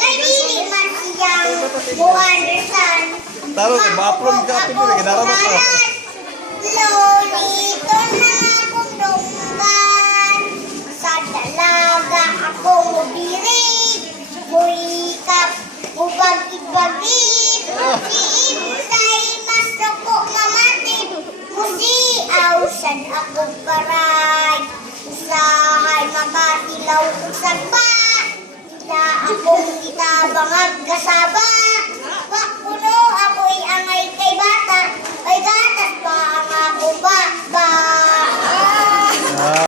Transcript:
Kay dili man siyang mo understand. Taro, ma-upload ka ito nila, ginaramat ka. Lolito na akong dunggan, sa dalaga akong mubirig, muikap, mubagid-bagid, siimsay masuko mamatid, musiaw sad akong karay, usahay makatilaw kong sagba, na akong itabangag kasaba,